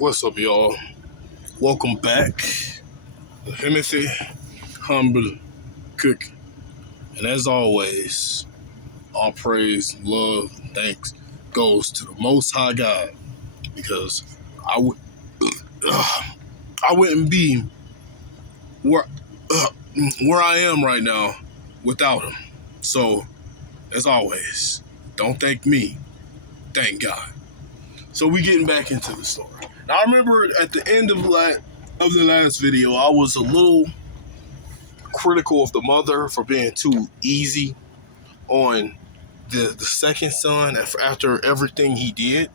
What's up, y'all? Welcome back. Timothy Humble Cook. And as always, all praise, love, thanks goes to the Most High God, because I wouldn't be where I am right now without him. So, as always, don't thank me, thank God. So we getting back into the story. Now, I remember at the end of the last video, I was a little critical of the mother for being too easy on the second son after everything he did.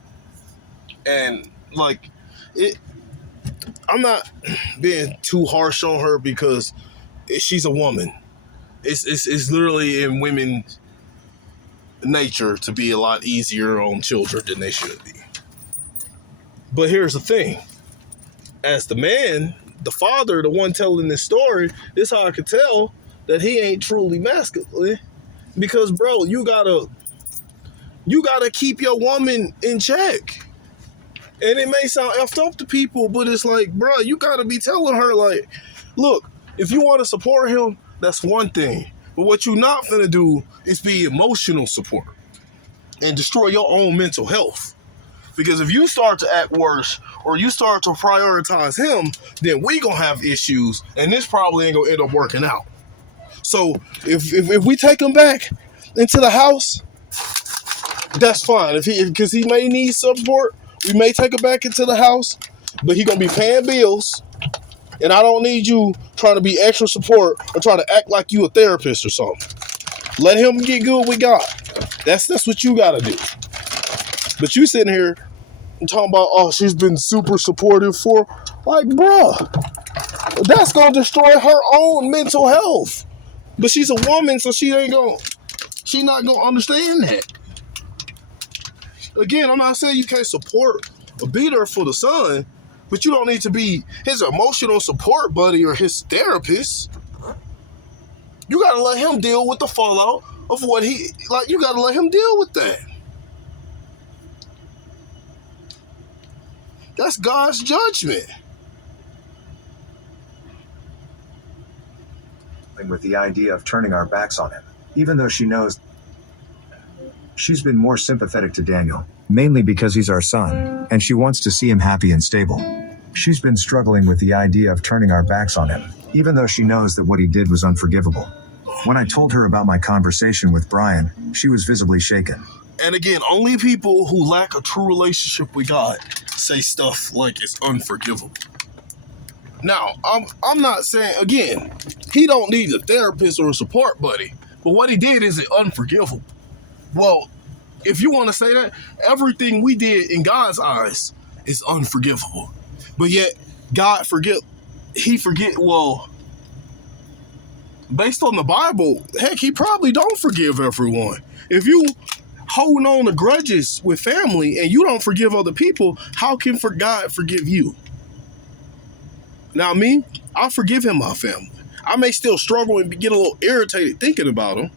And I'm not being too harsh on her because she's a woman. It's literally in women's nature to be a lot easier on children than they should be. But here's the thing. As the man, the father, the one telling this story, this is how I could tell that he ain't truly masculine. Because, bro, you gotta keep your woman in check. And it may sound effed up to people, but it's like, bro, you gotta be telling her, like, look, if you want to support him, that's one thing. But what you're not gonna do is be emotional support and destroy your own mental health. Because if you start to act worse or you start to prioritize him, then we gonna have issues, and this probably ain't gonna end up working out. So if we take him back into the house, that's fine. Because he may need support, we may take him back into the house, but he gonna be paying bills, and I don't need you trying to be extra support or trying to act like you a therapist or something. Let him get good with God. That's what you gotta do. But you sitting here and talking about, oh, she's been super supportive for, like, bruh, that's gonna destroy her own mental health. But she's a woman, so she's not gonna understand that. Again, I'm not saying you can't support or be there for the son, but you don't need to be his emotional support buddy or his therapist. You gotta let him deal with the fallout of what you gotta let him deal with that. That's God's judgment. With the idea of turning our backs on him, even though she knows she's been more sympathetic to Daniel, mainly because he's our son, and she wants to see him happy and stable. She's been struggling with the idea of turning our backs on him, even though she knows that what he did was unforgivable. When I told her about my conversation with Brian, she was visibly shaken. And again, only people who lack a true relationship with God say stuff like it's unforgivable. Now, I'm not saying, again, he don't need a therapist or a support buddy, but what he did is unforgivable. Well, if you want to say that, everything we did in God's eyes is unforgivable. But yet, God well, based on the Bible, heck, he probably don't forgive everyone. If you holding on to grudges with family and you don't forgive other people, how can God forgive you? Now, me, I'll forgive him, my family. I may still struggle and get a little irritated thinking about him,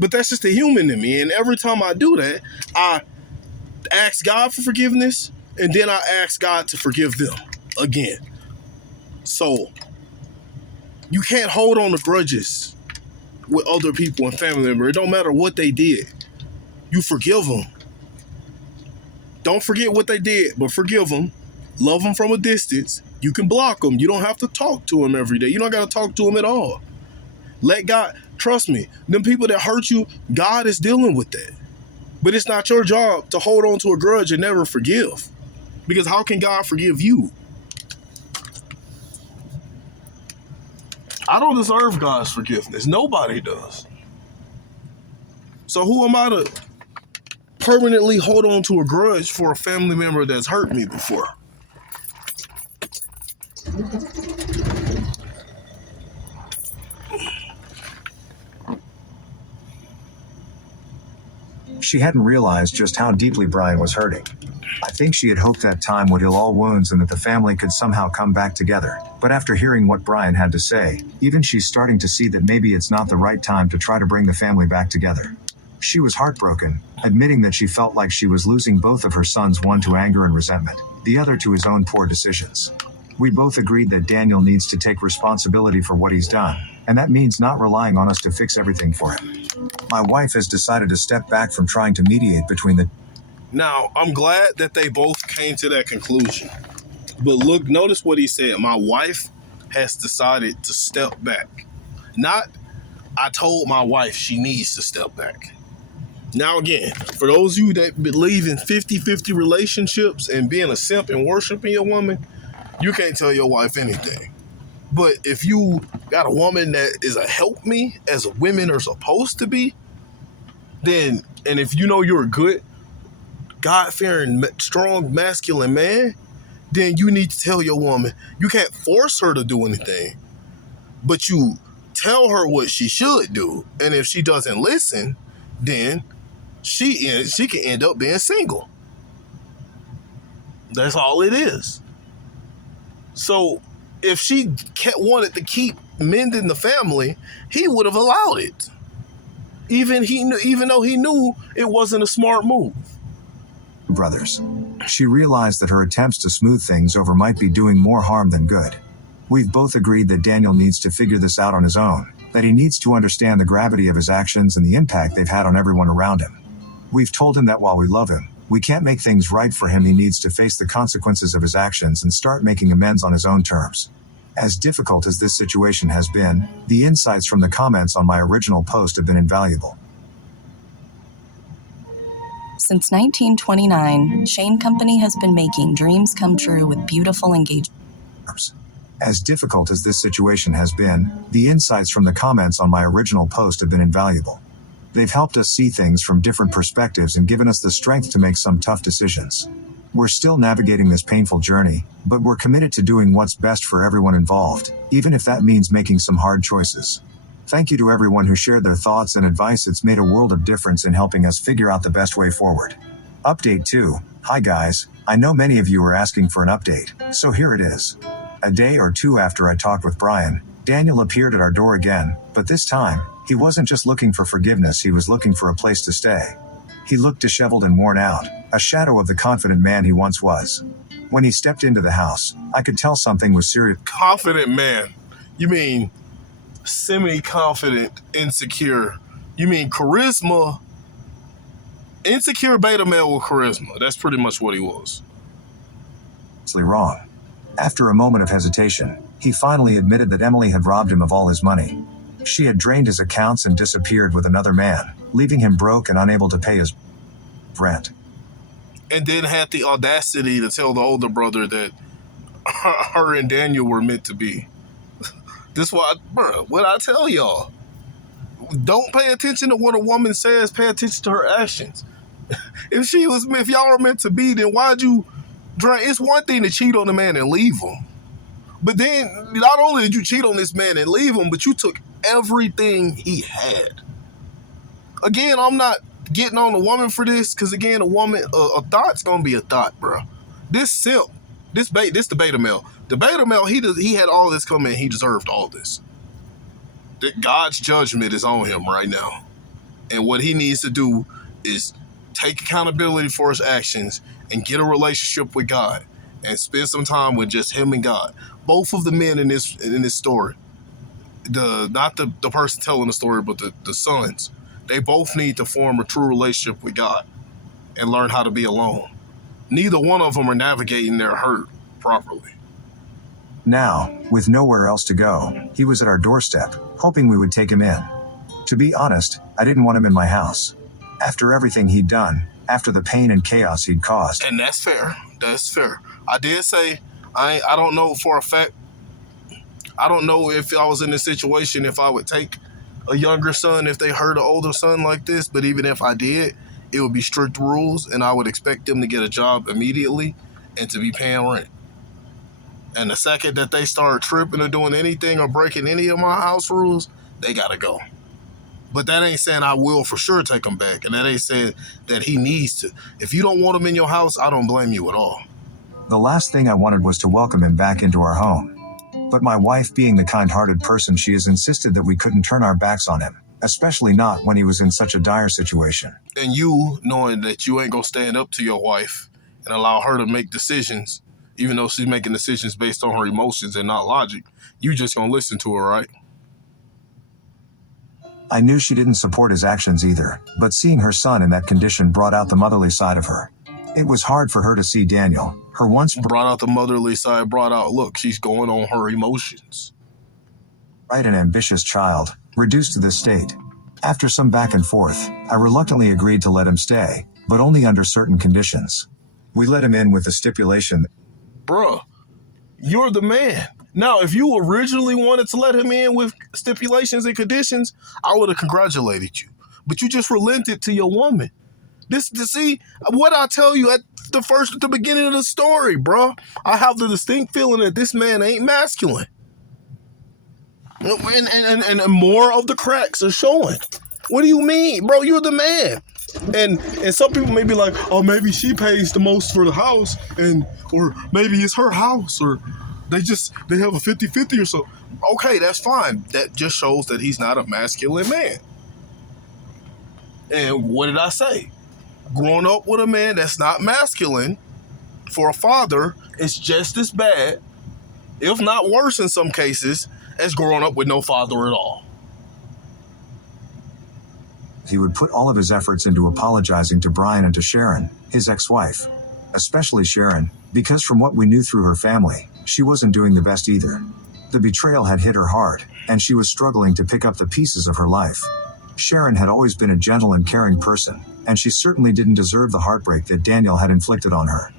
but that's just a human in me. And every time I do that, I ask God for forgiveness, and then I ask God to forgive them again. So you can't hold on to grudges with other people and family members. It don't matter what they did. You forgive them. Don't forget what they did, but forgive them. Love them from a distance. You can block them. You don't have to talk to them every day. You don't got to talk to them at all. Let God, trust me, them people that hurt you, God is dealing with that. But it's not your job to hold on to a grudge and never forgive. Because how can God forgive you? I don't deserve God's forgiveness. Nobody does. So who am I to permanently hold on to a grudge for a family member that's hurt me before? She hadn't realized just how deeply Brian was hurting. I think she had hoped that time would heal all wounds and that the family could somehow come back together. But after hearing what Brian had to say, even she's starting to see that maybe it's not the right time to try to bring the family back together. She was heartbroken, admitting that she felt like she was losing both of her sons, one to anger and resentment, the other to his own poor decisions. We both agreed that Daniel needs to take responsibility for what he's done, and that means not relying on us to fix everything for him. My wife has decided to step back from trying to mediate between the... Now, I'm glad that they both came to that conclusion. But look, notice what he said. My wife has decided to step back. Not, I told my wife she needs to step back. Now, again, for those of you that believe in 50-50 relationships and being a simp and worshiping your woman, you can't tell your wife anything. But if you got a woman that is a help me, as women are supposed to be, then, and if you know you're a good, God-fearing, strong, masculine man, then you need to tell your woman, you can't force her to do anything, but you tell her what she should do. And if she doesn't listen, then she can end up being single. That's all it is. So if she wanted to keep mending the family, he would have allowed it. Even though he knew it wasn't a smart move. Brothers. She realized that her attempts to smooth things over might be doing more harm than good. We've both agreed that Daniel needs to figure this out on his own, that he needs to understand the gravity of his actions and the impact they've had on everyone around him. We've told him that while we love him, we can't make things right for him. He needs to face the consequences of his actions and start making amends on his own terms. As difficult as this situation has been, the insights from the comments on my original post have been invaluable. Since 1929, Shane Company has been making dreams come true with beautiful engagements. As difficult as this situation has been, the insights from the comments on my original post have been invaluable. They've helped us see things from different perspectives and given us the strength to make some tough decisions. We're still navigating this painful journey, but we're committed to doing what's best for everyone involved, even if that means making some hard choices. Thank you to everyone who shared their thoughts and advice. It's made a world of difference in helping us figure out the best way forward. Update 2. Hi guys, I know many of you are asking for an update, so here it is. A day or two after I talked with Brian, Daniel appeared at our door again, but this time, he wasn't just looking for forgiveness, he was looking for a place to stay. He looked disheveled and worn out, a shadow of the confident man he once was. When he stepped into the house, I could tell something was serious. Confident man? You mean semi-confident, insecure? You mean charisma? Insecure beta male with charisma. That's pretty much what he was. Wrong. After a moment of hesitation, he finally admitted that Emily had robbed him of all his money. She had drained his accounts and disappeared with another man, leaving him broke and unable to pay his rent. And then had the audacity to tell the older brother that her and Daniel were meant to be. This why, bro, what I tell y'all. Don't pay attention to what a woman says, pay attention to her actions. If y'all were meant to be, then why'd you drain? It's one thing to cheat on a man and leave him. But then, not only did you cheat on this man and leave him, but you took everything he had. Again, I'm not getting on a woman for this, because again, a thought's gonna be a thought, bro. This simp, this the beta male. The beta male, he had all this coming, he deserved all this. God's judgment is on him right now. And what he needs to do is take accountability for his actions and get a relationship with God and spend some time with just him and God. Both of the men in this story, not the person telling the story, but the sons, they both need to form a true relationship with God and learn how to be alone. Neither one of them are navigating their hurt properly. Now, with nowhere else to go, he was at our doorstep, hoping we would take him in. To be honest, I didn't want him in my house. After everything he'd done, after the pain and chaos he'd caused. And that's fair. That's fair. I did say, I don't know for a fact, I don't know if I was in this situation, if I would take a younger son if they hurt an older son like this, but even if I did, it would be strict rules, and I would expect them to get a job immediately and to be paying rent. And the second that they start tripping or doing anything or breaking any of my house rules, they gotta go. But that ain't saying I will for sure take him back, and that ain't saying that he needs to. If you don't want him in your house, I don't blame you at all. The last thing I wanted was to welcome him back into our home. But my wife, being the kind-hearted person she is, insisted that we couldn't turn our backs on him, especially not when he was in such a dire situation. And you, knowing that you ain't gonna stand up to your wife and allow her to make decisions, even though she's making decisions based on her emotions and not logic, you just gonna listen to her, right? I knew she didn't support his actions either, but seeing her son in that condition brought out the motherly side of her. It was hard for her to see Daniel, her once Brought out the motherly side, brought out, look, she's going on her emotions. bright and ambitious child, reduced to this state. After some back and forth, I reluctantly agreed to let him stay, but only under certain conditions. We let him in with the stipulation. Bruh, you're the man. Now, if you originally wanted to let him in with stipulations and conditions, I would have congratulated you. But you just relented to your woman. See, what I tell you at the beginning of the story, bro. I have the distinct feeling that this man ain't masculine. And more of the cracks are showing. What do you mean? Bro, you're the man. And some people may be like, oh, maybe she pays the most for the house, or maybe it's her house, or they have a 50-50 or so. Okay, that's fine. That just shows that he's not a masculine man. And what did I say? Growing up with a man that's not masculine for a father is just as bad, if not worse in some cases, as growing up with no father at all. He would put all of his efforts into apologizing to Brian and to Sharon, his ex-wife. Especially Sharon, because from what we knew through her family, she wasn't doing the best either. The betrayal had hit her hard, and she was struggling to pick up the pieces of her life. Sharon had always been a gentle and caring person, and she certainly didn't deserve the heartbreak that Daniel had inflicted on her.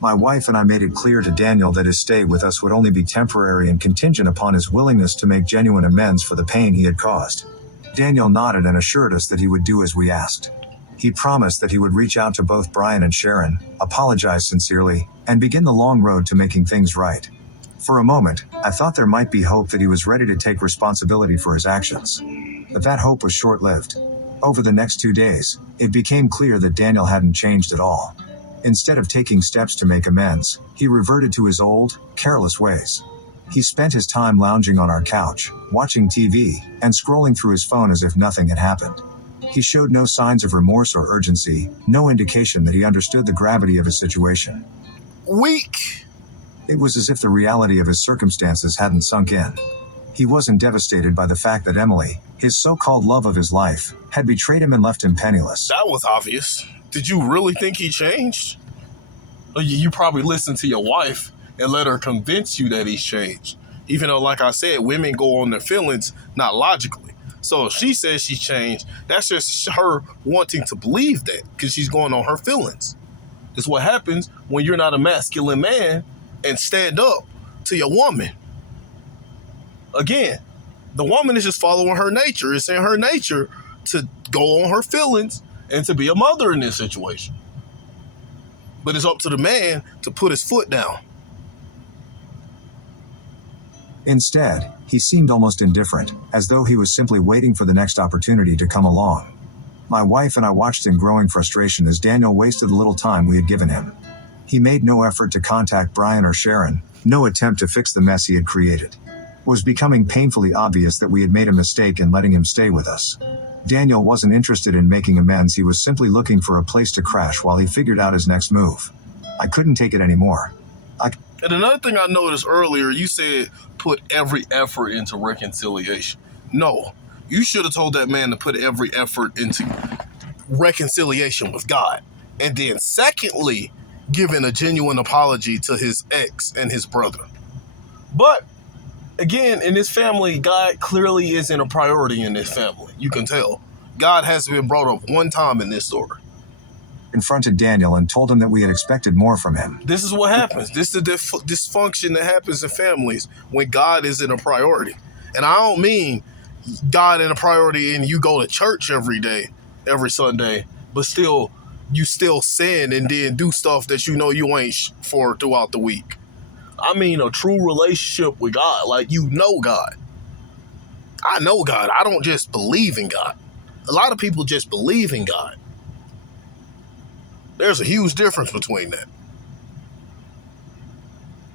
My wife and I made it clear to Daniel that his stay with us would only be temporary and contingent upon his willingness to make genuine amends for the pain he had caused. Daniel nodded and assured us that he would do as we asked. He promised that he would reach out to both Brian and Sharon, apologize sincerely, and begin the long road to making things right. For a moment, I thought there might be hope that he was ready to take responsibility for his actions. But that hope was short-lived. Over the next 2 days, it became clear that Daniel hadn't changed at all. Instead of taking steps to make amends, he reverted to his old, careless ways. He spent his time lounging on our couch, watching TV, and scrolling through his phone as if nothing had happened. He showed no signs of remorse or urgency, no indication that he understood the gravity of his situation. Weak. It was as if the reality of his circumstances hadn't sunk in. He wasn't devastated by the fact that Emily, his so-called love of his life, had betrayed him and left him penniless. That was obvious. Did you really think he changed? You probably listened to your wife and let her convince you that he's changed. Even though, like I said, women go on their feelings, not logically. So if she says she's changed, that's just her wanting to believe that because she's going on her feelings. It's what happens when you're not a masculine man and stand up to your woman. Again, the woman is just following her nature. It's in her nature to go on her feelings and to be a mother in this situation. But it's up to the man to put his foot down. Instead, he seemed almost indifferent, as though he was simply waiting for the next opportunity to come along. My wife and I watched in growing frustration as Daniel wasted the little time we had given him. He made no effort to contact Brian or Sharon, no attempt to fix the mess he had created. It was becoming painfully obvious that we had made a mistake in letting him stay with us. Daniel wasn't interested in making amends, he was simply looking for a place to crash while he figured out his next move. I couldn't take it anymore. And another thing I noticed earlier, you said put every effort into reconciliation. No, you should have told that man to put every effort into reconciliation with God. And then secondly, giving a genuine apology to his ex and his brother. But again, in this family, God clearly isn't a priority in this family. You can tell. God hasn't been brought up one time in this story. Confronted Daniel and told him that we had expected more from him. This is what happens. This is the dysfunction that happens in families when God isn't a priority. And I don't mean God in a priority and you go to church every day, every Sunday, but you still sin and then do stuff that you know you ain't for throughout the week. I mean a true relationship with God, like you know God. I know God. I don't just believe in God. A lot of people just believe in God. There's a huge difference between that.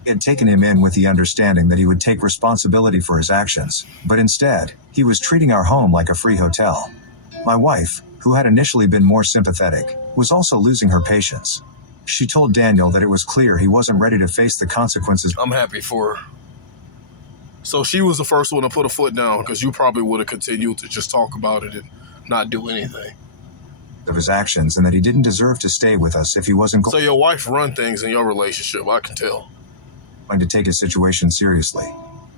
He had taken him in with the understanding that he would take responsibility for his actions, but instead, he was treating our home like a free hotel. My wife, who had initially been more sympathetic, was also losing her patience. She told Daniel that it was clear he wasn't ready to face the consequences I'm happy for her. So she was the first one to put a foot down, because you probably would have continued to just talk about it and not do anything. of his actions, and that he didn't deserve to stay with us if he wasn't So your wife run things in your relationship, I can tell. going to take his situation seriously.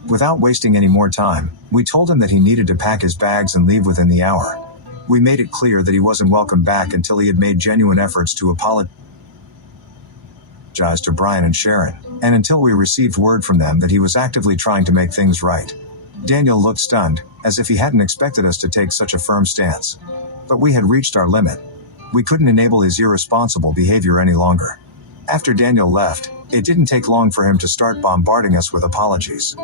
Without wasting any more time, we told him that he needed to pack his bags and leave within the hour. We made it clear that he wasn't welcome back until he had made genuine efforts to apologize to Brian and Sharon, and until we received word from them that he was actively trying to make things right. Daniel looked stunned, as if he hadn't expected us to take such a firm stance. But we had reached our limit. We couldn't enable his irresponsible behavior any longer. After Daniel left, it didn't take long for him to start bombarding us with apologies.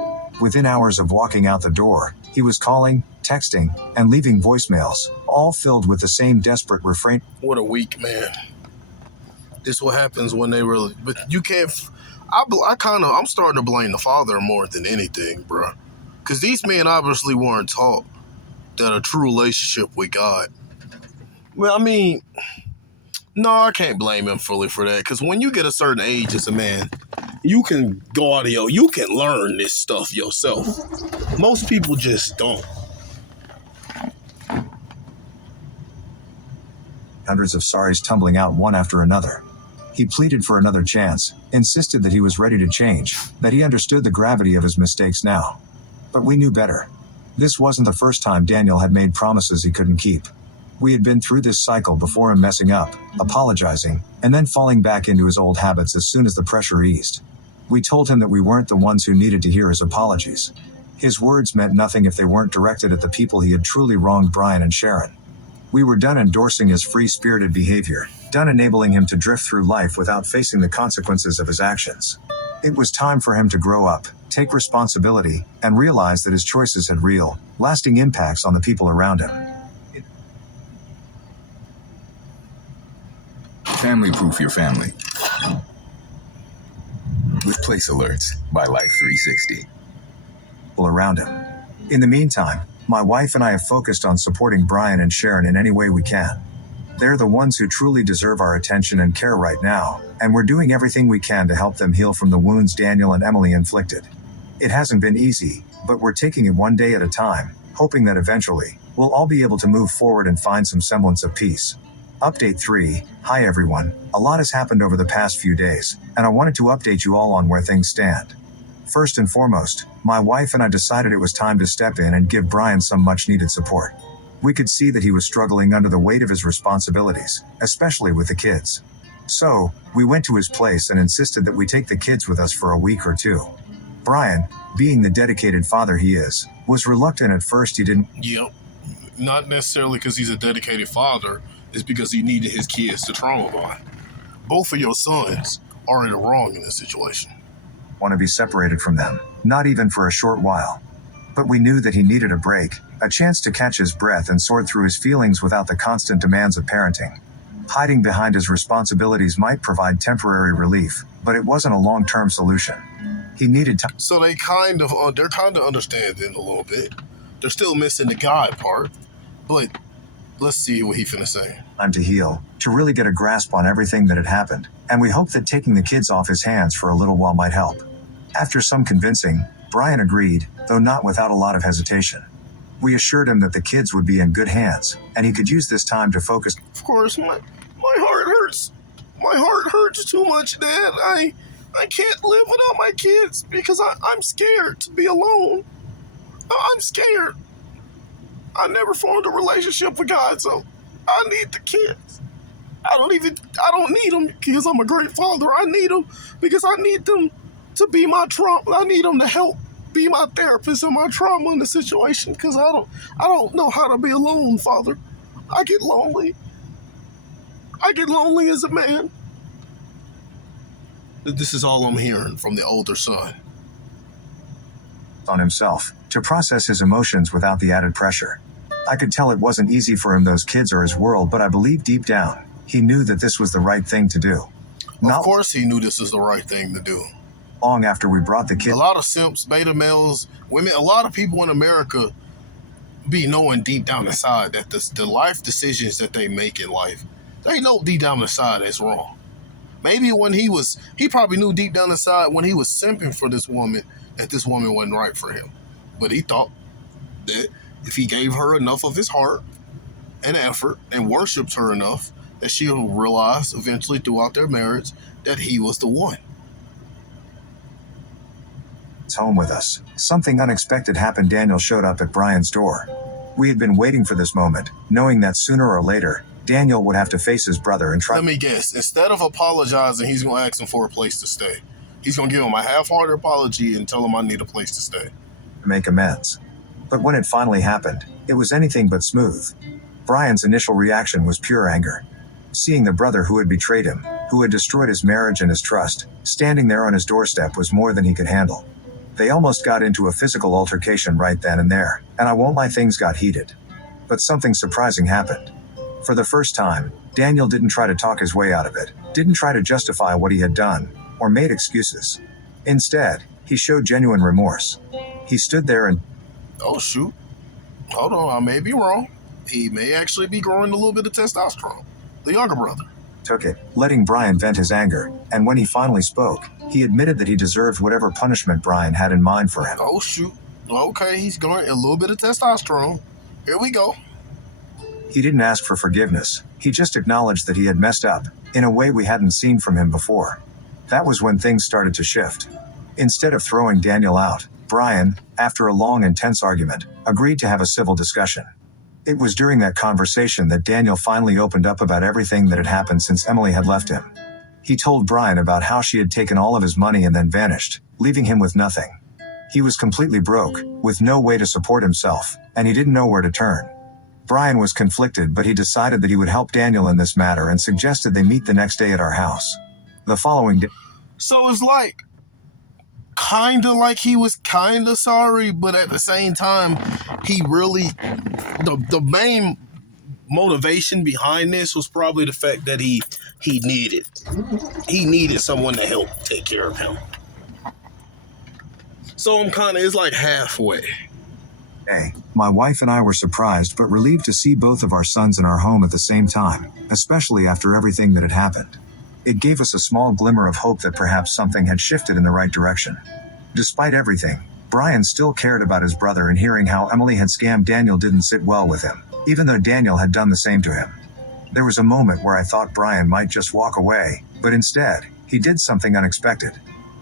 Within hours of walking out the door, he was calling, texting, and leaving voicemails, all filled with the same desperate refrain. What a weak man. This is what happens when they really... But you can't... I'm starting to blame the father more than anything, bro. Because these men obviously weren't taught that a true relationship with God... Well, I mean... No, I can't blame him fully for that. Because when you get a certain age as a man, you can go out of you can learn this stuff yourself. Most people just don't. Hundreds of sorries tumbling out one after another. He pleaded for another chance, insisted that he was ready to change, that he understood the gravity of his mistakes now. But we knew better. This wasn't the first time Daniel had made promises he couldn't keep. We had been through this cycle before him messing up, apologizing, and then falling back into his old habits as soon as the pressure eased. We told him that we weren't the ones who needed to hear his apologies. His words meant nothing if they weren't directed at the people he had truly wronged, Brian and Sharon. We were done endorsing his free-spirited behavior, done enabling him to drift through life without facing the consequences of his actions. It was time for him to grow up, take responsibility, and realize that his choices had real, lasting impacts on the people around him. Family-proof your family with Place Alerts by Life 360. Around him. In the meantime, my wife and I have focused on supporting Brian and Sharon in any way we can. They're the ones who truly deserve our attention and care right now, and we're doing everything we can to help them heal from the wounds Daniel and Emily inflicted. It hasn't been easy, but we're taking it one day at a time, hoping that eventually, we'll all be able to move forward and find some semblance of peace. Update 3. Hi everyone. A lot has happened over the past few days, and I wanted to update you all on where things stand. First and foremost, my wife and I decided it was time to step in and give Brian some much-needed support. We could see that he was struggling under the weight of his responsibilities, especially with the kids. So, we went to his place and insisted that we take the kids with us for a week or two. Brian, being the dedicated father he is, was reluctant at first. He didn't... Yep. Not necessarily because he's a dedicated father. It's because he needed his kids to trauma bond. Both of your sons are in the wrong in this situation. Want to be separated from them, not even for a short while. But we knew that he needed a break, a chance to catch his breath and sort through his feelings without the constant demands of parenting. Hiding behind his responsibilities might provide temporary relief, but it wasn't a long-term solution. He needed time. So they're kind of understanding a little bit. They're still missing the God part, but let's see what he finna say. Time to heal, to really get a grasp on everything that had happened, and we hoped that taking the kids off his hands for a little while might help. After some convincing, Brian agreed, though not without a lot of hesitation. We assured him that the kids would be in good hands, and he could use this time to focus. Of course, my heart hurts. My heart hurts too much, Dad. I can't live without my kids because I'm scared to be alone. I'm scared. I never formed a relationship with God, so I need the kids. I don't need them because I'm a great father. I need them because I need them to be my trauma. I need them to help be my therapist in my trauma in the situation because I don't know how to be alone, Father. I get lonely. I get lonely as a man. This is all I'm hearing from the older son. On himself, to process his emotions without the added pressure. I could tell it wasn't easy for him. Those kids are his world, but I believe deep down, he knew that this was the right thing to do. Of course he knew this is the right thing to do. Long after we brought the kids... A lot of simps, beta males, women, a lot of people in America be knowing deep down inside that the life decisions that they make in life, they know deep down inside it's wrong. Maybe when he probably knew deep down inside when he was simping for this woman that this woman wasn't right for him. But he thought that if he gave her enough of his heart and effort and worshipped her enough, that she'll realize eventually throughout their marriage that he was the one. Home with us. Something unexpected happened. Daniel showed up at Brian's door. We had been waiting for this moment, knowing that sooner or later, Daniel would have to face his brother and try. Let me guess. Instead of apologizing, he's going to ask him for a place to stay. He's going to give him a half-hearted apology and tell him I need a place to stay. To make amends. But when it finally happened, it was anything but smooth. Brian's initial reaction was pure anger. Seeing the brother who had betrayed him, who had destroyed his marriage and his trust, standing there on his doorstep was more than he could handle. They almost got into a physical altercation right then and there, and I won't lie, things got heated. But something surprising happened. For the first time, Daniel didn't try to talk his way out of it, didn't try to justify what he had done, or made excuses. Instead, he showed genuine remorse. He stood there and... Oh, shoot. Hold on, I may be wrong. He may actually be growing a little bit of testosterone. The younger brother. Took it, letting Brian vent his anger, and when he finally spoke, he admitted that he deserved whatever punishment Brian had in mind for him. Oh, shoot. Okay, he's growing a little bit of testosterone. Here we go. He didn't ask for forgiveness. He just acknowledged that he had messed up, in a way we hadn't seen from him before. That was when things started to shift. Instead of throwing Daniel out, Brian, after a long and tense argument, agreed to have a civil discussion. It was during that conversation that Daniel finally opened up about everything that had happened since Emily had left him. He told Brian about how she had taken all of his money and then vanished, leaving him with nothing. He was completely broke, with no way to support himself, and he didn't know where to turn. Brian was conflicted, but he decided that he would help Daniel in this matter and suggested they meet the next day at our house. The following day... So it's like, kind of like he was kind of sorry, but at the same time, he really... The main motivation behind this was probably the fact that he needed someone to help take care of him. So it's like halfway. Hey, my wife and I were surprised but relieved to see both of our sons in our home at the same time, especially after everything that had happened. It gave us a small glimmer of hope that perhaps something had shifted in the right direction. Despite everything, Brian still cared about his brother, and hearing how Emily had scammed Daniel didn't sit well with him, even though Daniel had done the same to him. There was a moment where I thought Brian might just walk away, but instead, he did something unexpected.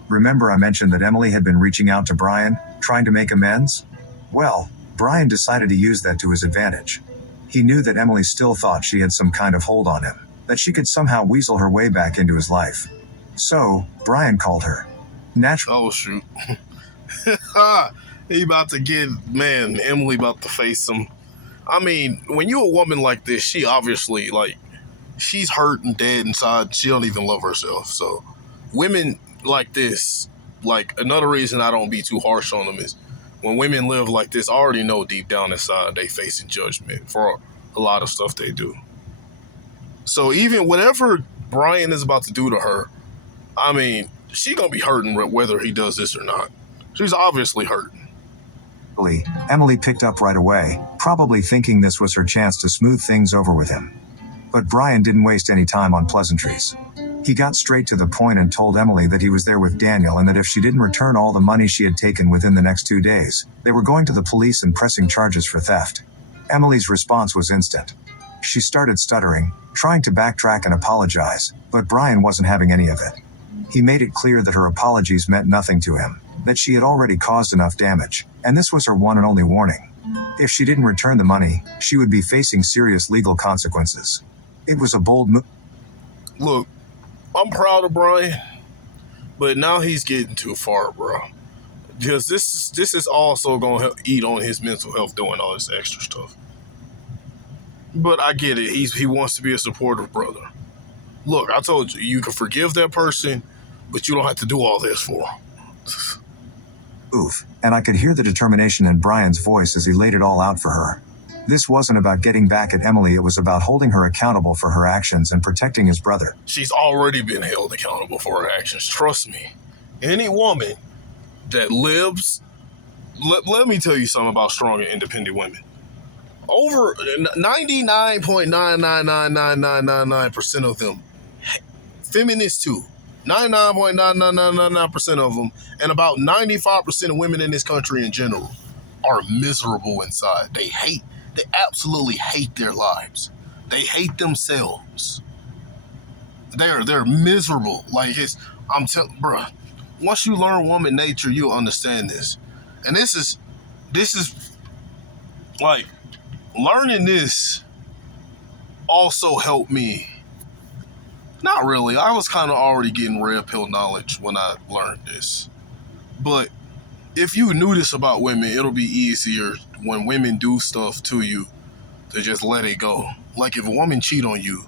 Remember I mentioned that Emily had been reaching out to Brian, trying to make amends? Well, Brian decided to use that to his advantage. He knew that Emily still thought she had some kind of hold on him, that she could somehow weasel her way back into his life. So, Brian called her. Oh, shoot. He about to get, Emily about to face him. I mean, when you're a woman like this, she obviously, she's hurt and dead inside. She don't even love herself. So, women like this, another reason I don't be too harsh on them is when women live like this, I already know deep down inside they facing judgment for a lot of stuff they do. So even whatever Brian is about to do to her, I mean, she gonna be hurting whether he does this or not. She's obviously hurting. Emily picked up right away, probably thinking this was her chance to smooth things over with him. But Brian didn't waste any time on pleasantries. He got straight to the point and told Emily that he was there with Daniel and that if she didn't return all the money she had taken within the next 2 days, they were going to the police and pressing charges for theft. Emily's response was instant. She started stuttering, trying to backtrack and apologize, but Brian wasn't having any of it. He made it clear that her apologies meant nothing to him, that she had already caused enough damage, and this was her one and only warning. If she didn't return the money, she would be facing serious legal consequences. It was a bold move. Look, I'm proud of Brian, but now he's getting too far, bro. Because this is also going to eat on his mental health doing all this extra stuff. But I get it. He wants to be a supportive brother. Look, I told you, you can forgive that person, but you don't have to do all this for him. Oof, and I could hear the determination in Brian's voice as he laid it all out for her. This wasn't about getting back at Emily, it was about holding her accountable for her actions and protecting his brother. She's already been held accountable for her actions, trust me. Any woman that lives... Let me tell you something about strong and independent women. Over 99.9999999% of them feminists too. 99.99999% of them, and about 95% of women in this country in general, are miserable inside. They absolutely hate their lives. They hate themselves. They're miserable. Like bruh. Once you learn woman nature, you'll understand this. And this is like, learning this also helped me. Not really. I was kind of already getting red pill knowledge when I learned this. But if you knew this about women, it'll be easier when women do stuff to you to just let it go. Like if a woman cheat on you,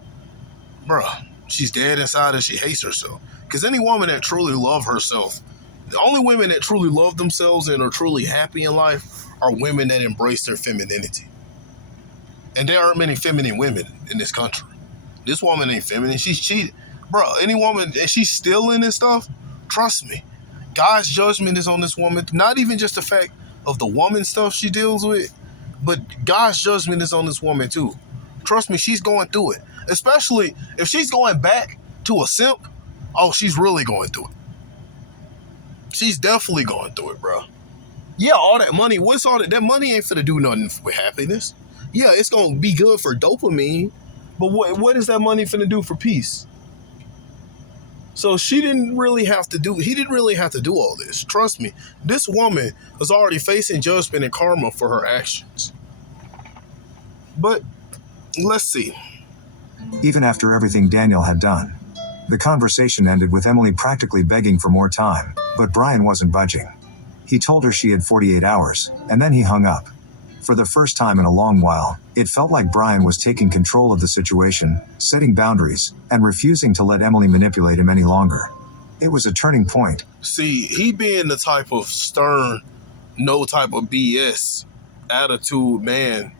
bruh, she's dead inside and she hates herself. Because any woman that truly loves herself, the only women that truly love themselves and are truly happy in life are women that embrace their femininity. And there aren't many feminine women in this country. This woman ain't feminine. She's cheated. Bro, any woman, and she's stealing and stuff, trust me, God's judgment is on this woman. Not even just the fact of the woman stuff she deals with, but God's judgment is on this woman too. Trust me, she's going through it. Especially if she's going back to a simp, oh, she's really going through it. She's definitely going through it, bro. Yeah, all that money, what's all that? That money ain't finna do nothing for happiness. Yeah, it's gonna be good for dopamine, but what is that money finna do for peace? So he didn't really have to do all this. Trust me, this woman was already facing judgment and karma for her actions. But let's see. Even after everything Daniel had done, the conversation ended with Emily practically begging for more time, but Brian wasn't budging. He told her she had 48 hours, and then he hung up. For the first time in a long while, it felt like Brian was taking control of the situation, setting boundaries, and refusing to let Emily manipulate him any longer. It was a turning point. See, he being the type of stern, no type of BS attitude man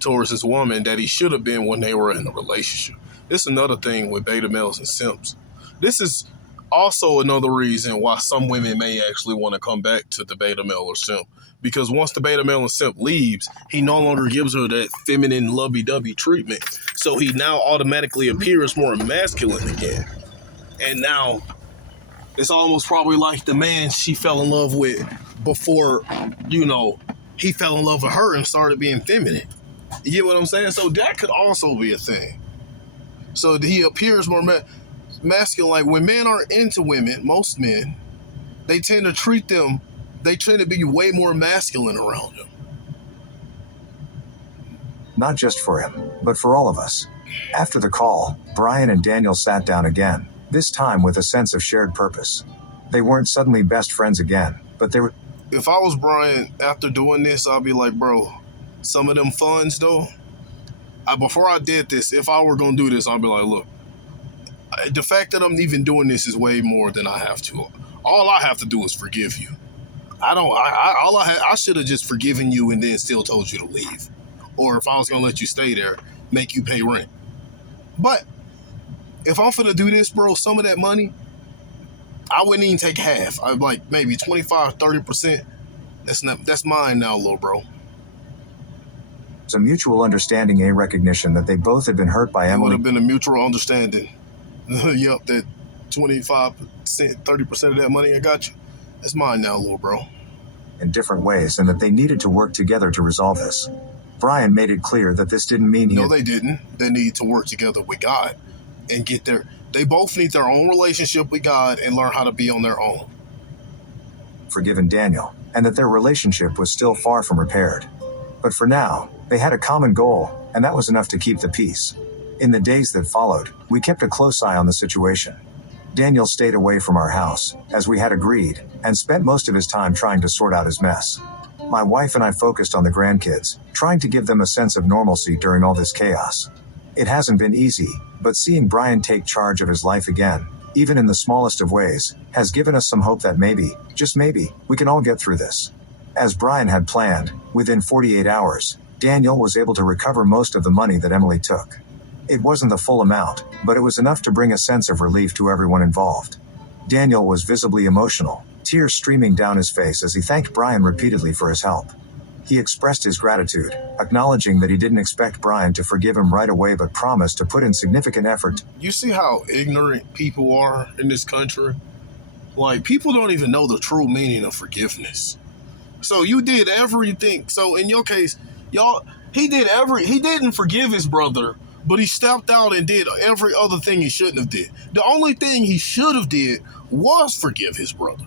towards his woman that he should have been when they were in a relationship. This is another thing with beta males and simps. This is also another reason why some women may actually want to come back to the beta male or simp. Because once the beta male and simp leaves, he no longer gives her that feminine lovey-dovey treatment. So he now automatically appears more masculine again. And now it's almost probably like the man she fell in love with before, he fell in love with her and started being feminine. You get what I'm saying? So that could also be a thing. So he appears more masculine. Like when men are into women, most men, they tend to be way more masculine around him. Not just for him, but for all of us. After the call, Brian and Daniel sat down again, this time with a sense of shared purpose. They weren't suddenly best friends again, but they were... If I was Brian, after doing this, I'd be like, bro, some of them funds though, before I did this, if I were going to do this, I'd be like, look, the fact that I'm even doing this is way more than I have to. All I have to do is forgive you. I should have just forgiven you and then still told you to leave. Or if I was going to let you stay there, make you pay rent. But if I'm finna do this, bro, some of that money, I wouldn't even take half. I'd like maybe 25, 30%. That's mine now, little bro. It's a mutual understanding, a recognition that they both had been hurt by Emily. It would have been a mutual understanding. Yup, that 25%, 30% of that money I got you, that's mine now, little bro. In different ways, and that they needed to work together to resolve this. Brian made it clear that this didn't mean he... No, they didn't. They need to work together with God and get their... They both need their own relationship with God and learn how to be on their own. Forgiven Daniel, and that their relationship was still far from repaired. But for now, they had a common goal, and that was enough to keep the peace. In the days that followed, we kept a close eye on the situation. Daniel stayed away from our house, as we had agreed, and spent most of his time trying to sort out his mess. My wife and I focused on the grandkids, trying to give them a sense of normalcy during all this chaos. It hasn't been easy, but seeing Brian take charge of his life again, even in the smallest of ways, has given us some hope that maybe, just maybe, we can all get through this. As Brian had planned, within 48 hours, Daniel was able to recover most of the money that Emily took. It wasn't the full amount, but it was enough to bring a sense of relief to everyone involved. Daniel was visibly emotional, tears streaming down his face as he thanked Brian repeatedly for his help. He expressed his gratitude, acknowledging that he didn't expect Brian to forgive him right away but promised to put in significant effort. You see how ignorant people are in this country? Like, people don't even know the true meaning of forgiveness. So you did everything. So in your case, he didn't forgive his brother, but he stepped out and did every other thing he shouldn't have did. The only thing he should have did was forgive his brother.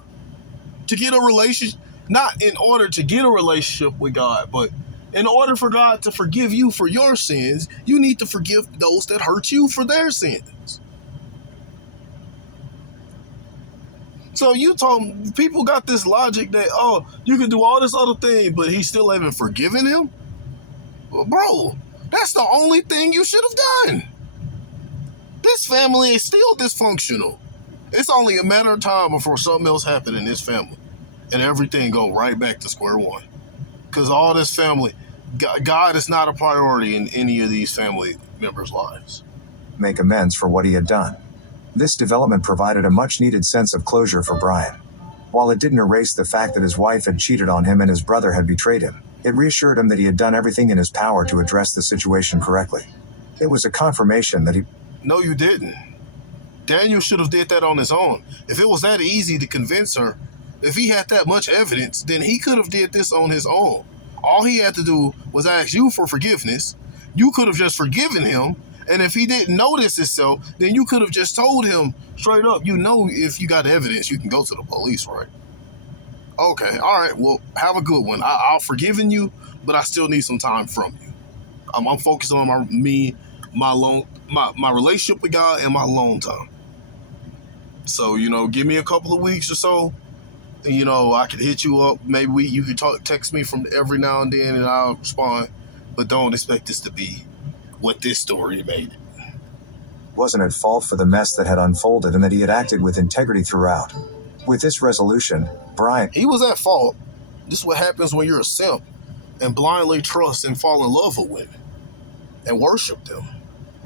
To get a relationship, not in order to get a relationship with God, but in order for God to forgive you for your sins, you need to forgive those that hurt you for their sins. So you told people got this logic that, oh, you can do all this other thing, but he still haven't forgiven him? Well, bro, that's the only thing you should have done. This family is still dysfunctional. It's only a matter of time before something else happens in this family. And everything go right back to square one. Because all this family, God is not a priority in any of these family members' lives. Make amends for what he had done. This development provided a much-needed sense of closure for Brian. While it didn't erase the fact that his wife had cheated on him and his brother had betrayed him, it reassured him that he had done everything in his power to address the situation correctly. It was a confirmation that he... No, you didn't. Daniel should have did that on his own. If it was that easy to convince her, if he had that much evidence, then he could have did this on his own. All he had to do was ask you for forgiveness. You could have just forgiven him. And if he didn't notice himself, then you could have just told him straight up, if you got evidence, you can go to the police, right? Okay, all right, well, have a good one. I'll forgiven you, but I still need some time from you. I'm focused on my relationship with God and my alone time. So, give me a couple of weeks or so. And, I could hit you up. Maybe you could text me from every now and then and I'll respond. But don't expect this to be what this story made it. Wasn't at fault for the mess that had unfolded and that he had acted with integrity throughout. With this resolution, Brian... He was at fault. This is what happens when you're a simp and blindly trust and fall in love with women and worship them.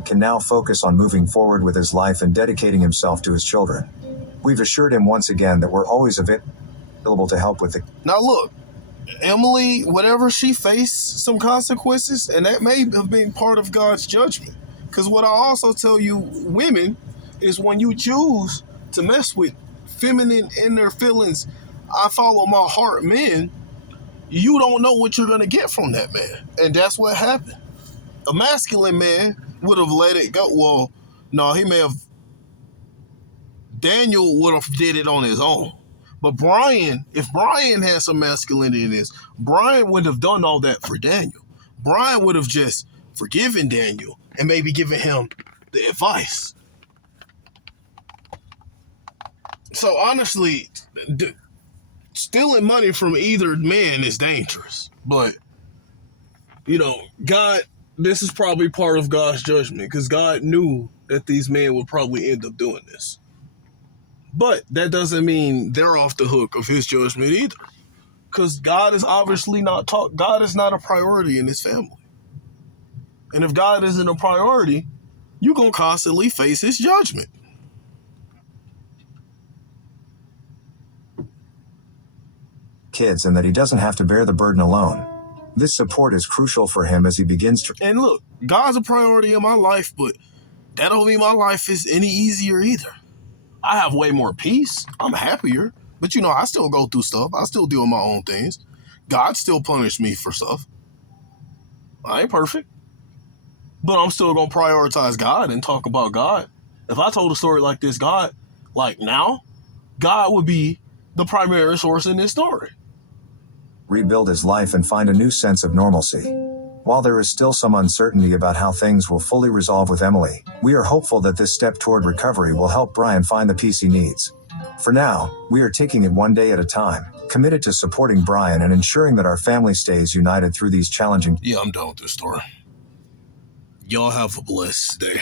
Can now focus on moving forward with his life and dedicating himself to his children. We've assured him once again that we're always available to help with the... Now look, Emily, whatever she faced, some consequences, and that may have been part of God's judgment. Because what I also tell you, women, is when you choose to mess with feminine inner feelings, I follow my heart men, you don't know what you're going to get from that man. And that's what happened. A masculine man would have let it go. Well, no, Daniel would have did it on his own. But if Brian had some masculinity in this, Brian wouldn't have done all that for Daniel. Brian would have just forgiven Daniel and maybe given him the advice. So honestly, stealing money from either man is dangerous. But, God, this is probably part of God's judgment because God knew that these men would probably end up doing this. But that doesn't mean they're off the hook of his judgment either. Because God is obviously God is not a priority in this family. And if God isn't a priority, you're going to constantly face his judgment. Kids, and that he doesn't have to bear the burden alone. This support is crucial for him as he begins to... And look, God's a priority in my life, but that don't mean my life is any easier either. I have way more peace. I'm happier. But, I still go through stuff. I still deal with my own things. God still punished me for stuff. I ain't perfect. But I'm still going to prioritize God and talk about God. If I told a story like this, God would be the primary source in this story. Rebuild his life and find a new sense of normalcy. While there is still some uncertainty about how things will fully resolve with Emily, we are hopeful that this step toward recovery will help Brian find the peace he needs. For now, we are taking it one day at a time, committed to supporting Brian and ensuring that our family stays united through these challenging... Yeah, I'm done with this story. Y'all have a blessed day.